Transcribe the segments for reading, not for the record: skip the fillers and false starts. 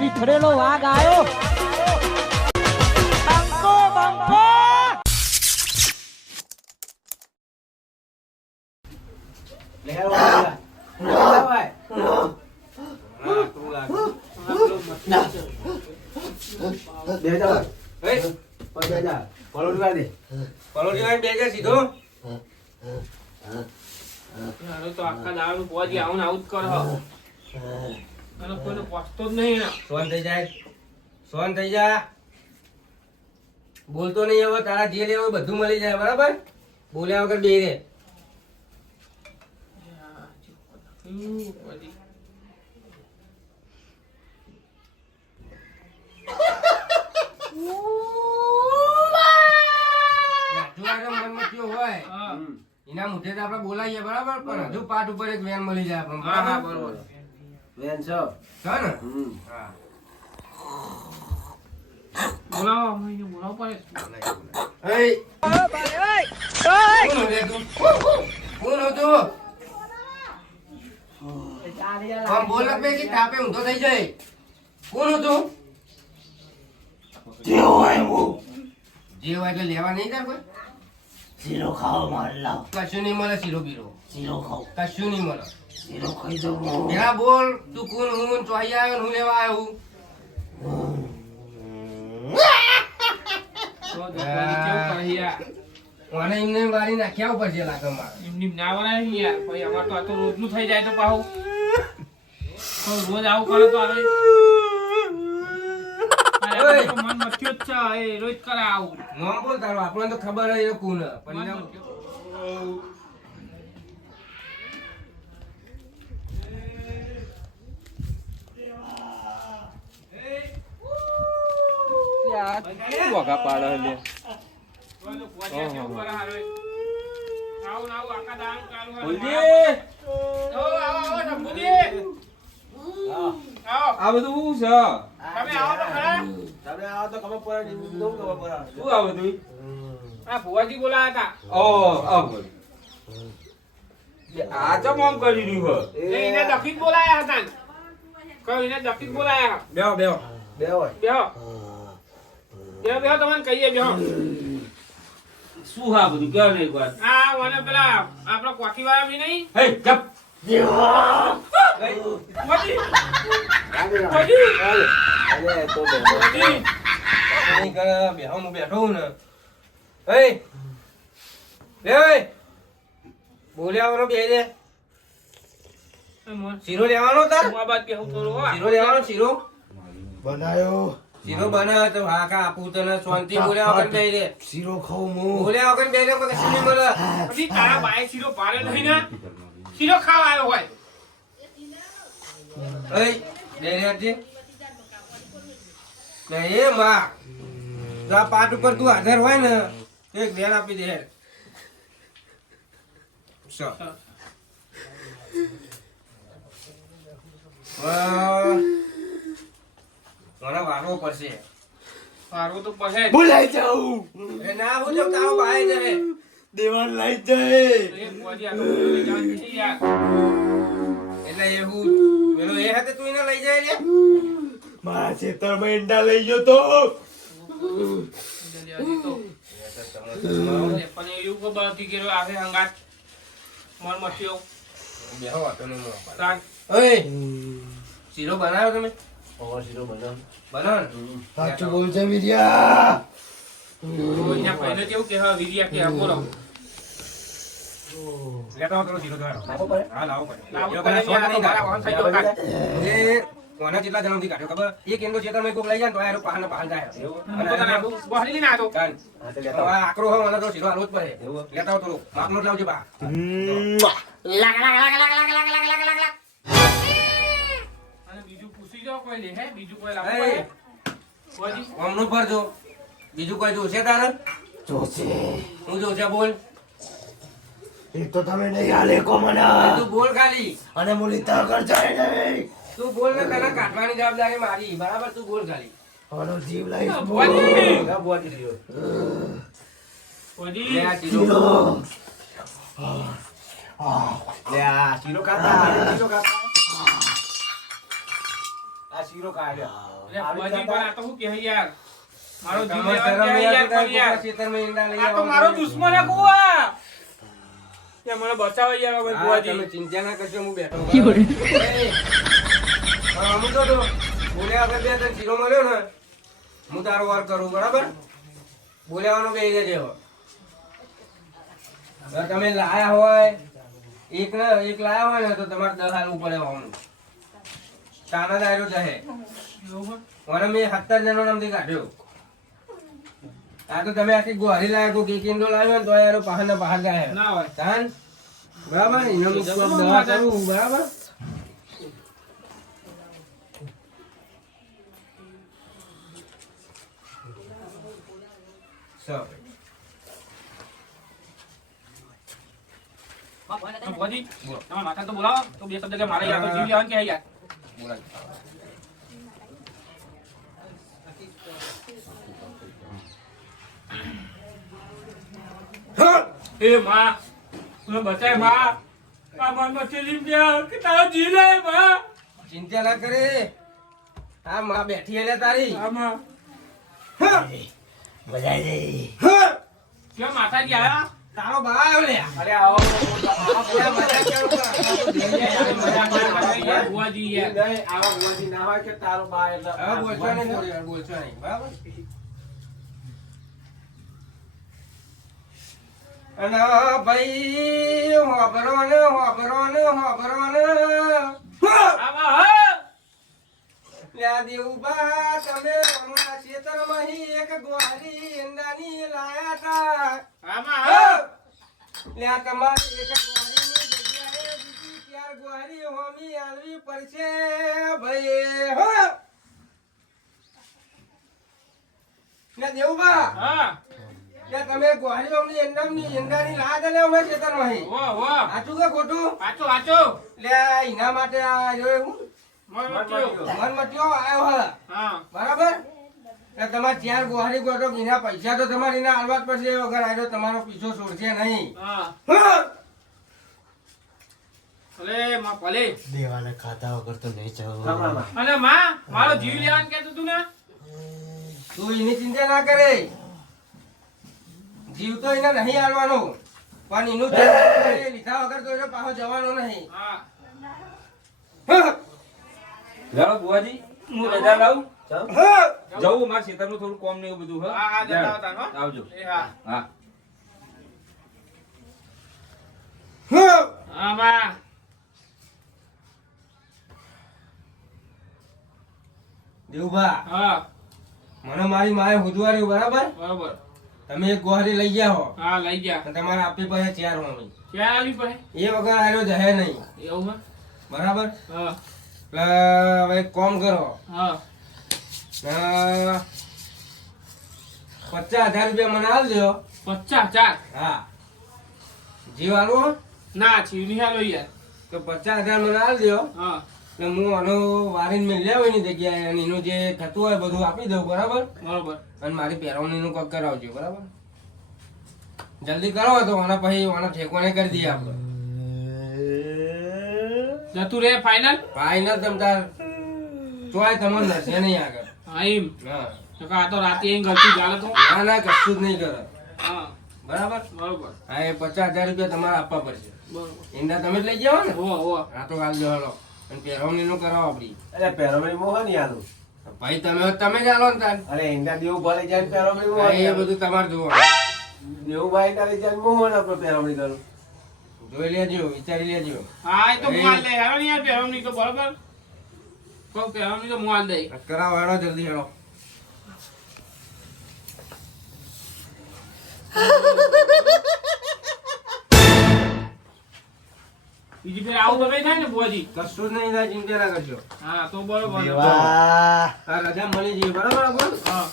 વિખરેલો વાઘ આવ્યો. બંકો બંકો તો આખા દાવાનું પોજી આવું આવું જ કરો અને કોઈને પહોંચતો જ નહીં. સોન થઈ જાય, સોન થઈ જા. બોલતો નહીં હવે, તારા જે લેવું બધું મળી જાય, બરાબર? બોલ્યા વગર બે રે. એના મુઠે તો આપડે બોલાવીએ, બરાબર? પણ હજુ પાઠ ઉપર એક વેન મળી જાય આપણને. હા બરોબર. વેન છો ને? હા. બોલાવો બોલાવો પડે. કોણ હતું? બોલ બે કે તાપે ઊંધો થઈ જાય. કોણ હતું? જે હોય એટલે લેવા નહીં કર કોઈ. શીરો ખાવા મારે લાવ. કશું નહીં મળે. શીરો બીરો શીરો ખાવ. કશું નહીં મળે. શીરો ખાઈ જાઉં. પેલા બોલ તું કોણ? હું ચોહી આવ્યો, હું લેવા આવ્યો. મને એમને મારી નાખ્યા ઉપર છે લાગે મારે. એમની ના બનાય ને યાર. પછી અમાર તો આ તો રોજનું થઈ જાય તો પાહુ રોજ આવું કરે તો આવે. મન મચ્યો જ છે એ રોજ કરે આવું. નામ બોલ તારો. આપણને તો ખબર હોય એ કોણ. પણ વગા પાડે લે. આ બધું શું છે? શું આ બધું? ભુવાજી બોલાયા હતા. આ ચમ આમ કરી રહ્યું એને દક્ષિણ બોલાયા હતા. કહ્યું એને દક્ષિણ બોલાયા. બેહો બેહો બેહો તમને કહીએ બેહો. શું હા બધું કેવો નહીં વાત? આ મને પેલા આપડે કોઠી વાળા બી નહીં. હે ચપ. બેઠો હું ને. બોલ્યા વાળો બે રે. શીરો લેવાનો હતા? શીરો લેવાનો. શીરો બનાયો. શીરો બનાવે તો હા કા આપું તને. શાંતિ બોલ્યા વગર બે રે. શીરો ખાઉં હું. બોલ્યા વગર બે રે. કશું નહીં મળે. પછી તારા બાએ શીરો પાડે નહીં ને. શીરો ખાવા આવ્યો હોય. બે રે હતી એ માં. આ પાટ ઉપર તું હાજર હોય ને એક બેન આપી દે. મને વારવો પડશે. મારું તો પછી બોલાઈ જાઉં. એ ના હું જો તારો ભાઈ જાય દેવાન લઈ જાય. એટલે એવું પેલો એ હાથે તું એને લઈ જાય લે. મારા ખેતરમાં ઈંડા લઈ ગયો તો. પણ એવું ખબર હતી કે આવે હંગાત મન મચ્યો. બેહો વાતો નહીં મળો. તાર શીરો બનાવ્યો તમે? શીરો બનાવ. બનાવ ને? સાચું બોલ છે વિદ્યા. અહીંયા પહેલે કેવું કે હા વિરિયા કે બોલો. લેતા આવો શીરો તમારો. હા લાવો પડે. એ કોના જેટલા જન્મથી કાઢ્યો ખબર? એક એનો ચેતનમાં કોક લઈ જાય ને તો આ પહાડ પહાડ જાય. આકરો હોય મને તો શીરો આલો જ પડે. લેતા આવો થોડું માપનો જ લાવજો બા. બીજું પૂછી જાઓ કોઈ લે હે બીજું કોઈ લાવો ઓમનું ભરજો. બીજું કોઈ જોશે તારે? જોશે. હું જોશે બોલ. એ તો તમે નહીં હાલે કો મને. તું બોલ ખાલી. અને મુલી તગર જાય નહીં. તું બોલ ને તને કાઢવાની જવાબદારી મારી. બરાબર તું બોલ ખાલી. આનો જીવ લઈ. લે આ શીરો. લે આ શીરો ખાતા. શીરો ખાય અરે બુઆજી પણ આ તો શું કહે યાર મારો જીવ તમારે લેવા શરમ કહે નહીં યાર આવતી પણ યાર ખેતરમાં ઈંડા લઈ આ તો આવો મારો તમે. દુશ્મન હે બુઆ યાર મને બચાવો યાર હવે હા, બુઆજી તમે ચિંતા ના કરશો હું બેઠો બરાબર? એ, હા, અમુક તો બોલ્યા વગર બે તને શીરો મળ્યો ને હું તારો વાર કરું બરાબર બોલ્યાવાનો બે જજે હવે. હવે તમે લાયા હોય એક લાયા હોય ને તો તમારે 10 હાલવું પડે હોવાનું તાના દાયરો જહે મને મેં 17 જણનો નામથી કાઢ્યો આ તો તમે આખી ગોહરી લાયા કોઈ એક ઈંડો લાવ્યો ને તો યાર પહાડ ને પહાડ જાય ના હોય તાન બરાબર ને એનો મુકવા દવા કરું બરાબર બુઆજી તમારા માથા તો બોલાવો તો બે શબ્દ કે મારે યાર તો જીવ લેવાનું કે યાર એ માં તું બચાય માં આ મન બચી લીમ ગયા કે તારો જીવ લે માં ચિંતા ના કરે આ માં બેઠી એટલે તારી આમાં બજાઈ જઈ. કેમ માતાજી આયા તારો બા આવ્યો લે અરે આવો આ મજા કેવું કરે? મજા માર યાર બુઆજી યાર આવા ગોવાથી ના હોય કે તારો બા એટલે હવે બોલશો નહીં થોડી વાર, બોલશો નહીં બરાબર અને ભાઈ હોબરો ને આવા હા લ્યા દેવબા તમે હમણાં ખેતરમાં એક ગોહારી ઈંડાની લાયા તા આમાં હા લ્યા તમારે એક ગોહારીની જગ્યાએ બીજી 4 ગોહારી હોમી આલવી પડશે ભાઈ હો લ્યા દેવબા હા લ્યા તમે ગોહારી હોમની ઈંડાની લાયા તા લે હમણાં ખેતરમાં વાહ વાહ સાચું કે ખોટું વાચો વાચો લ્યા એના માટે આ જો એવું મન મચ્યો મન મટ્યો આવ્યો હા હા બરાબર એટલે તમારે 4 ગોહારી ગોઠો એના પૈસા તો તમારે એના આલવા જ પડશે વગર આવ્યો તમારો પીછો છોડશે નહીં હા હા. અરે માં ભલે દેવાના ખાતા વગર તો નહીં ચાલે. અને માં મારો જીવ લેવાનું કહેતું તું ને તું એની ચિંતા ના કરે જીવ તો એને નહીં આલવાનો પણ એનું જીવ લીધા વગર તો એનો પાછો જવાનો નહીં હા હા. લાવો બુઆજી હું રજા લાવું હા. જવું મારા ખેતરનું થોડું કોમ ને એવું બધું હે. હા, હા, જતા આવતા, હો. આવજો એ હા હા હા. હા માં દેવભા હા મને મારી માએ હુદવાર્યું બરાબર બરોબર તમે એક ગોહારી લઈ ગયા હો હા લઈ ગયા અને તમારે આપવી પડે 4 હોમી ક્યાં આવી પડે એ વગર આવ્યો જહે નહીં એવું હે બરાબર હા એટલે હવે એક કામ કરો હા 50,000 રૂપિયા મને આલજો 50,000 હા જીવ આલો ના છીની હાલો યાર તો 50,000 મને આલજો હા એટલે હું આનો વારીને મેં લેવો એની જગ્યાએ અને એનું જે થતું હોય બધું આપી દઉં બરાબર બરોબર અને મારી પહેરવણીનું કોક કરાવજો બરાબર જલ્દી કરો તો આના પછી આના ઠેકોને કરી દઈએ આપણે જતું રે ફાઇનલ ફાઈનલ તમ તાર ચોય તમને નડશે નહીં આગળ હા એમ હા તો કે આ તો રાતે અહીં ગલતી ચાલે તો ના ના કશું જ નહીં કરે હા બરાબર બરોબર હા એ 50,000 રૂપિયા તમારે આપવા પડશે બરોબર ઈંડા તમે જ લઈ જાઓ ને હો હો આ તો કાલ જવાનો અને પહેરવણીનું કરાવો આપડી અરે પેરોમણી મોહ નહીં આલું. ભાઈ તમે જ આલો ને તાર અરે એના દેવું ભલે જાય પેરોમણી મોહ હા, નહીં એ આલું. બધું તમારે જોવાનું દેવું ભાઈ તારે જાય મોહ ને આપણે પેરોમણી કરું. જોઈ લેજો વિચારી લેજો હા એ તો મોલ દે હેરો નહીં યાર પહેરવની તો બરોબર કોઈ પહેરવની તો મોલ દે કરાવો હેડો જલ્દી હેડો બીજી ફેર આવું તો નહીં થાય ને બુઆજી કશું જ નહીં થાય ચિંતા ના કરજો હા તો બરોબર દેવા. આ રજા મળી જઈએ બરાબર આપણે હા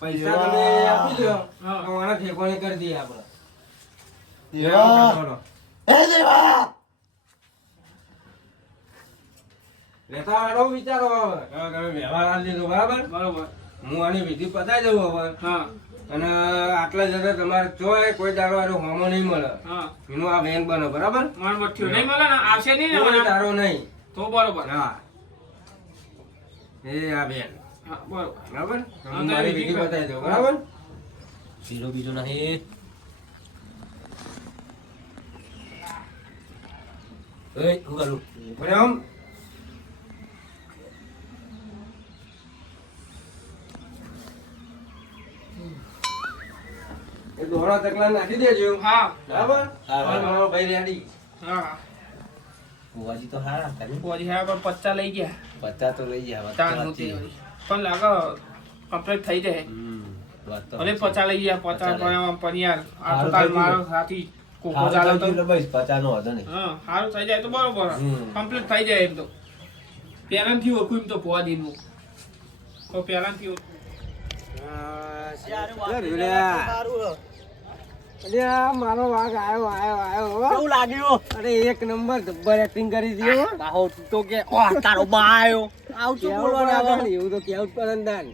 પૈસા તમે આપી દો હા. તો આના ઠેકોણે કરી દઈએ આપણે દેવા. હેડો. એ દેવા. લેતા હેડો વિચારો હવે હવે તમે વ્યવહાર આલી દીધો બરાબર બરોબર હું આની વિધિ પતાઈ દઉં હવે હા અને આટલા જતા તમારે ચોય કોઈ દાડો આનો હોમો નહીં મળે હા એનું આ વેન બનો બરાબર મન મઠ્યો નહીં મળે ને આવશે નહીં ને કોઈ મને દાડો નહીં તો બરોબર હા એ આ બેન હા બરોબર બરાબર હા, હું મારી વિધિ વિધિ કરી બતાવી દઉં બરાબર શીરો બીજો નહીં એ હું કરું પણ આમ એ દોણા તકલા નાખી દેજો હા બરાબર હા, હા. મારો ભાઈ રેડી હા બુવાજી તો હારા કરી પછી હા પણ 50 લઈ ગયા પત્તા તો લઈ ગયા તાણ નું તે વળી. પણ લાગે કમ્પ્લીટ થઈ જાય વાત તો ભલે 50 લઈ ગયા 50 50 પણ યાર આ તો હારું તાર થઈ મારો ગયું. સાથી કોકો હારું ચાલે થઈ તો ગયું એટલે બસ પચાનો હતો નહીં હા સારું થઈ જાય તો બરોબર હમ. કમ્પ્લીટ થઈ જાય એમ તો પહેલાંથી ઓળખું એમ તો પોવા દીનું તો પહેલાંથી ઓળખું. મારો વાઘ આયો કેવું લાગ્યું અરે એક નંબર જબ્બર એક્ટિંગ કરી દીધી હો તો કે તારો બા આયો આવું તો બોલવાનું એવું તો કેવું જ પડે ને દાન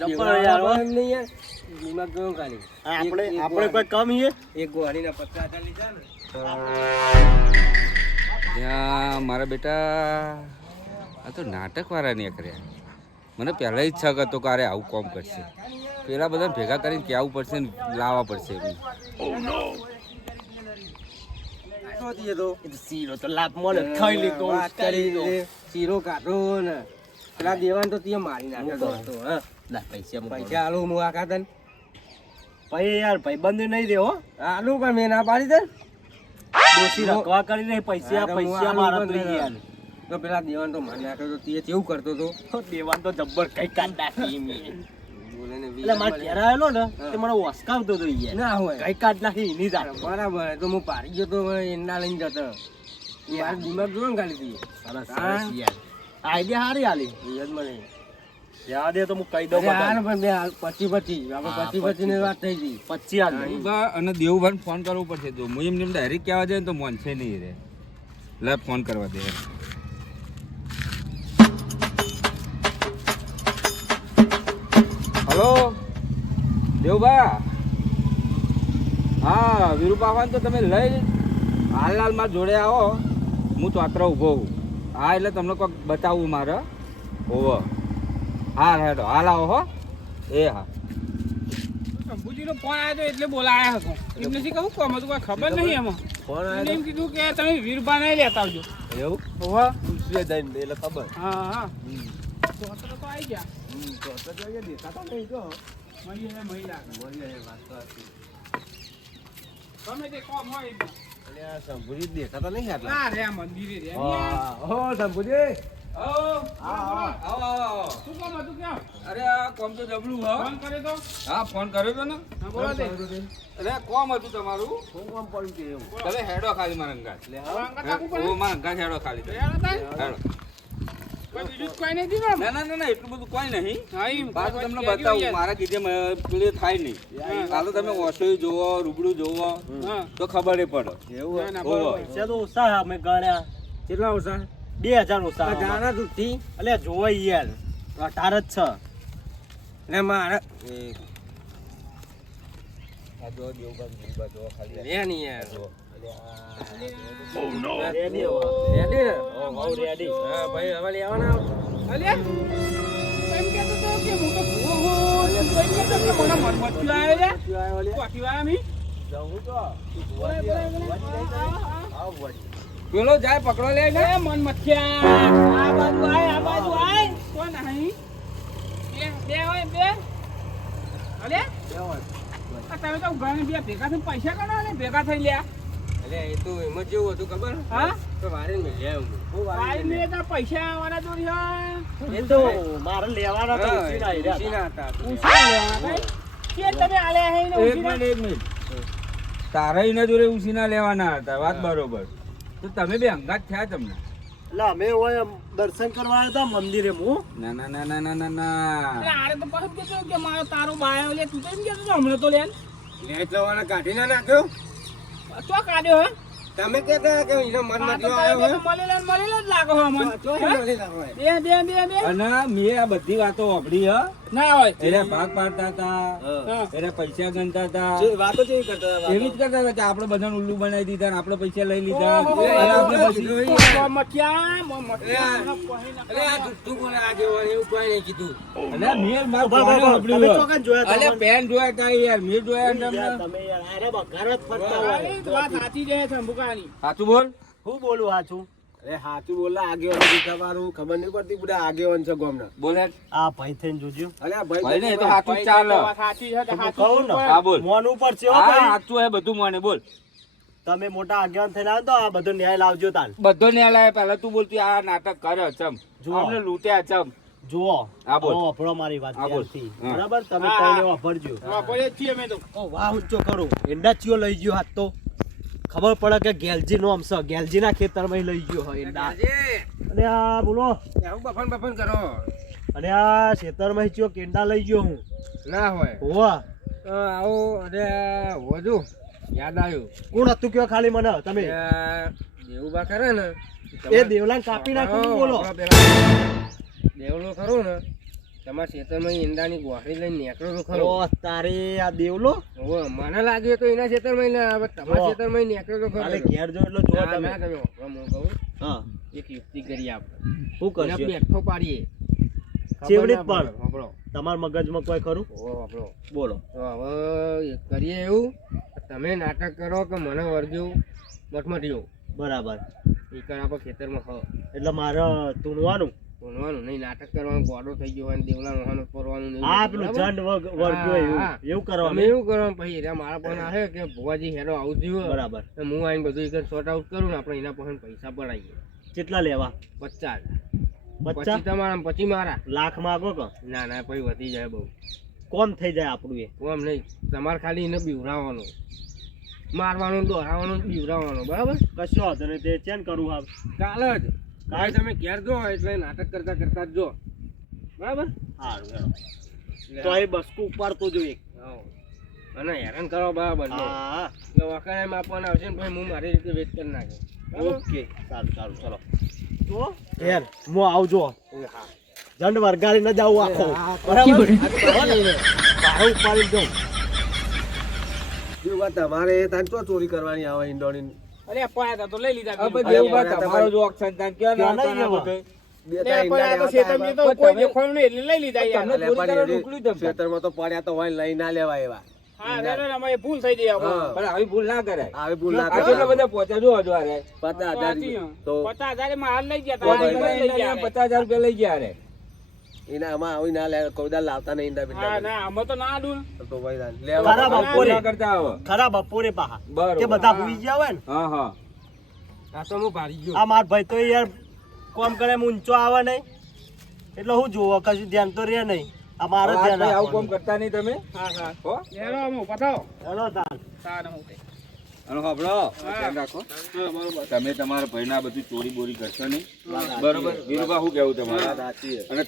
જબ્બર યાર એમ નહીં યાર દિમાગ ગયો ખાલી આપણે કોઈ કમ હે એક ગોળીના પત્તા હતા લીધા ને ત્યાં મારા બેટા આ તો નાટક વાળા નહીં કર્યા મને પહેલાં ઈચ્છા કરતો કે અરે આવું કોમ કરશે પેલા બધા ભેગા કરીને કહેવું પડશે ને લાવવા પડશે એમ શીરો તો લાભ મળે ખાઈ લીધો વાત કરી શીરો કાઢો ને પેલા દેવાન તો તે મારી નાખ્યો તો હા પૈસા આલુ હું આ ખાતન ભાઈ યાર ભાઈ બંધ નહીં દેવો આલુ પણ મેં ના પાડી દે દોશી રખવા કરીને પૈસા મારા તો યાર તો પેલા દેવાન તો મારી નાખ્યો તો તે કેવું કરતો તો દેવાન તો જબ્બર કઈ કાઢ નાખી મે એટલે મારે ઘેર આવેલો ને તે મને વસકાવતો તો યાર ના હોય કઈ કાઢ નાખી એની જાત બરાબર તો હું પાડી ગયો તો એના લઈને જતો યાર દિમાગ જોન ગાલી દી સરસ યાર આઈડિયા હારી આલી યાદ મને યાદ દે તો હું કહી દઉં યાર પણ બે 25 આપણે 25 ની વાત થઈ ગઈ 25 બા અને દેવુભાઈ ફોન કરવો પડશે જો હું એમને ડાયરેક્ટ કહેવા જાય ને તો મોનશે નહીં રે લે ફોન કરવા દે હલો દેવભા હા વિરુપાવાન તો તમે લઈ હાલ મારા જોડે આવો હું તો આતરા ઊભો હું હા એટલે તમને કોઈક બતાવું મારે ઓવો હા હેડો હાલ આવો હો એ હા શંભુજીનો ફોન આવ્યો તો એટલે બોલાયા હતો એમને શી કહું કોમ હતું કોઈ ખબર નહીં એમાં ફોન એને એમ કીધું કે તમે વીરબા નહીં લેતા આવજો એવું ઓહો ઉસરે જઈને એટલે ખબર હા હા તો અત્યારે તો આવી ગયા તો અત્યારે દેખાતા નહીં તો મળી હે મહિલા બોલીએ વાત તો હતી ગમે તે કોમ હોય એટલે. એટલે આ શંભુજી દેખાતા નહીં આટલા ના રે આ મંદિરે રે ઓ શંભુજી આવો શું કામ હતું ક્યાં અરે આ કોમ તો જબરું હા ફોન કર્યો તો હા ફોન કર્યો તો ને હા બોલો તે અરે કોમ હતું તમારું શું કામ પડ્યું છે એવું તમે હેડો ખાલી મારા અંગાત એટલે હવે અંગત આપવું પડે? ઓ મારા અંગાત હેડો ખાલી તમે. તૈયાર હતા? હેડો કોઈ બીજું જ કોઈ નહીં દીધું ને? ના એટલું બધું કોઈ નહીં હા, એમ. પાછું તમને કોઈ બતાવું યાર. મારા કીધે પેલી થાય નહીં કાલે તમે ઓછો જોવો રૂબરૂ જોવો હા. તો ખબર પડે એવું ના, ના, ઓહો. બરોબર. પૈસા તો ઓછા અમે ગણ્યા કેટલા ઓછા 2000 ઓછા જાના તૂટી એટલે જોવા યાર 18 જ છે ને મારે આ જો દેવબાન જો ખાલી લે ની યાર રેડી રેડી ને રેડી હા ભાઈ હવે લેવાના અલ્યા, એમ કહેતો તો કે હું તો ભૂવો હું. એમ કઈ કહેતો કે મને મનમથું આવ્યો લે. કોઠી વાળા મી? જવું તો બોલે, બોલે, બોલે. આવ વળી પેલો જાય પકડો લે ને એ મનમથિયા, આ બાજુ આય, આ બાજુ આય. કોણ અહીં? બે હોય, બે. અલ્યા, આ તમે તો ઘણી બે ભેગા થઈને પૈસા કાઢો ને ભેગા થઈ લ્યા. એટલે એ તો એમાં જેવું હતું ખબર હા? તો વારે ને લે હું ભાઈ મેં તો પૈસા આવવાના દોરી હોય. એ તો મારે લેવાના તો ઉસીના હતા ઉછીના લેવાના ભાઈ. કે તમે આલ્યા હે ને ઉછીના? એક મિનિટ તારા એના જોડે ઉસીના લેવાના હતા વાત બરોબર તો તમે બે અંગાત થયા તમને એટલે અમે હોય દર્શન કરવા આવ્યા હતા મંદિરે હું ના ના ના ના ના ના ના અરે આરે તો પાછું કહેતો કે મારો તારો બાયો લે તું તો એમ કહેતો હતો હમણાં તો લે લે જવાના કાઢી ના નાખ્યો તો કાઢ્યો હે તમે કહેતા કે એનો મન આ તો નથી આવ્યો તારે મળેલા જ લાગો હો મને. તો એ મળેલા હોય બે બે બે બે અને મેં આ બધી વાતો વાપરી હ ના હોય એને ભાગ પાડતા હતા હા. એને પૈસા ગણતા હતા વાતો કેવી કરતા હતા એવી જ કરતા હતા કે આપણે બધાને ઉલ્લુ બનાવી દીધા ને આપણે પૈસા લઈ લીધા ઓહો, અને આપણે પછી મમઠિયા, મમઠિયા. અરે આ જુઠ્ઠું બોલે આ જેવો એવું કોઈ નહીં કીધું અલ્યા મેં મારું ઉભા, કોણે ઉભા, સાંભળ્યું તમે હોય? ચોકન જોયા હતા અલ્યા મને? પેન જોયા તા યાર મેં જોયા ને યાર, તમને. તમે યાર અરે બગાર જ ફરતા હોય અરે, વાત સાચી છે શંભુકાની. સાચું બોલ હું બોલું સાચું અરે સાચું બોલે આગેવાન તમારું ખબર નહીં પડતી બધા આગેવાન છે ગામના બોલે આ ભાઈ થઈને જોજો અરે આ ભાઈ ને એ તો ભાઈ સાચું જ ચાલે વાત સાચી છે તો હું સાચું કહું ને? બોલવું હા બોલ મોન ઉપર છે હો હા ભાઈ. સાચું હે બધું મને બોલ તમે મોટા આગેવાન થઈને આવો તો આ બધો ન્યાય લાવજો તાન બધો ને લાય પહેલા તું બોલતી આ નાટક કરે ચમ જુઓ. અમને લૂંટ્યા ચમ જુઓ હા, બોલ. હવે વાપરો મારી વાત હા, બોલ. ધ્યાનથી. હા. બરાબર તમે હા, કઈને હા. વાપરજો પડે. વાપરીએ જ છીએ અમે તો. ઓ વાહ ઊંચો કરું એંડા ચિયો લઈ ગયો હાથ તો ખબર પડે કે ગેલજી નો અમસો ગેલજી ના ખેતરમાં લઈ ગયો હોય એંડા અને આ બોલો આવું બફન બફન કરો અને આ ખેતરમાં ચિયો કેંડા લઈ ગયો હું ના હોય હોવા આવો અરે વધુ યાદ આવ્યું કોણ હતું કયો ખાલી મને તમે દેવુબા કરે ને એ દેવલાને કાપી નાખું હું બોલો દેવલો ખરો ને તમારા ખેતરમાં ઈંડાની ગોઠડી લઈને નીકળો તો ખરો ઓ તારે આ દેવલો હવે મને લાગ્યું તો એના ખેતરમાં ને હવે તમારા ઓહ. ખેતરમાં નીકળો તો ખરો કાલે ઘેર જો એટલો જો ના, તમે ના, તમે વાપરો, હું કહું હા એક યુક્તિ કરીએ આપણે શું એને કરશો બેઠો પાડીએ ચેવડી જ ખબર ના પણ. પડે, વાપરો. તમારા મગજમાં કોઈ ખરું ઓહો, વાપરો. બોલો તો હવે કરીએ એવું કે તમે નાટક કરો કે મને વર્ગ્યું મઠમઠિયો બરાબર એ કર આપણે ખેતરમાં હ એટલે મારે તુણવાનું ભણવાનું નહીં નાટક કરવાનું ગોડો થઈ ગયો હોય દેવલા નોહાનું પરવાનું નહીં આ પેલું બરાબર? જંડ વર્ગ હોય એવું હા. એવું તમે કરવાનું એવું કરો ને પછી એરા મારા પણ આવે કે ભુવાજી હેડો આવું થયું બરાબર તો હું આવીને બધું એક શોર્ટ આઉટ કરું ને આપણે એના પાસે પૈસા પડાવીએ કેટલા લેવા 50 બચ્ચા પછી તમારા પછી મારા લાખ માંગો કે ના ના પછી વધી જાય બહુ કોમ થઈ જાય આપણું એ કોમ નહીં તમારે ખાલી એને બીવરાવવાનું મારવાનું દોરાવાનું બીવરાવવાનું બરાબર કશો વાંધો નહીં તે ચેન કરું હા કાલે જ કાલે તમે ઘેર જો એટલે નાટક કરતા કરતા જ જો બરાબર સારું હેડો. તો એ બસકું ઉપાડતો જો એક હા. અને હેરાન કરો બરાબર હા વખાણ એમ આપવાના આવશે ને પછી હું મારી રીતે વેચ કરી નાખે ઓકે સારું સારું ચલો તો યાર હું આવજો હા જંડ વરગાડી ન જાવું આખો બરાબર બાહુ ઉપાડી જાઉં તમારે તાર ચોરી કરવાની આવે ઈંડોની અરે અપાયા હતા તો લઈ લીધા આ બીજું. બધું એવું બા તમારો જો અક્ષર તાન ક્યાં ના ક્યાં નહીં આવતા એવા. બધું? અરે અપાયા તો શેતરજી તો કોઈ દેખાયું નહીં એટલે લઈ લીધા યાર. તમને ચોરી કરવા રોકડું તમ તાર. ખેતરમાં તો પડ્યા તો હોય લઈ ના લેવાય એવા હા રે રે, અમારે ભૂલ થઈ ગઈ આપણે. હા. પણ આવી ભૂલ ના કરાય આવી ભૂલ ના આ કેટલા બધા પહોંચ્યા જો હજુ હારે. 50,000 તો 50,000 માં હાલ લઈ ગયા તો તા. ભાઈ લઈ ગયા રે. 50,000 રૂપિયા લઈ ગયા હારે. એના આમાં આવી ના લે કોઈ દાડ લાવતા નહીં ઈંડા હા બીંડા ના અમે તો ના આડું. તો ભાઈ ખરા લેવા બપોરે ના કરતા આવો. ખરા બપોરે પાહા બરોબર. કે બધા ભૂઈ ગયા હોય ને હા હા આ તો હું ભારી ગયો આ માર ભાઈ તો યાર કોમ કરે એમ ઊંચો આવે નહીં એટલે હું જોવો કશું ધ્યાન તો રહે નહીં આ મારે આ ધ્યાન ભાઈ આવું કામ રાખવાનું. કરતા નહીં તમે હા હા હો હેરો અમે પતાવો. હેલો તાન તાને હું કઈ. અને સાંભળો ધ્યાન રાખો હા બરોબર. તમે તમારા ભાઈના બધું ચોરી બોરી કરશો નહીં બરોબર વીરુભા શું કેવું તમારે સાચી છે. અને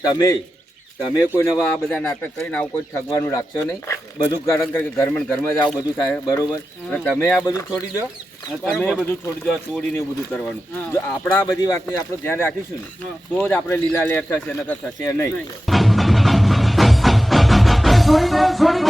તમે કોઈ નવા આ બધા નાટક કરીને આવું કોઈ ઠગવાનું રાખશો નહીં બધું કારણ કે ઘરમાં ને ઘરમાં જ આવું બધું થાય બરોબર અને તમે આ બધું છોડી દો અને તમે એ બધું છોડી દો આ ચોરીને એવું બધું કરવાનું હા. જો આપણા બધી વાતની આપણું ધ્યાન રાખીશું ને હા. તો જ આપણે લીલા લેર થશે નકર થશે નહીં છોડી દે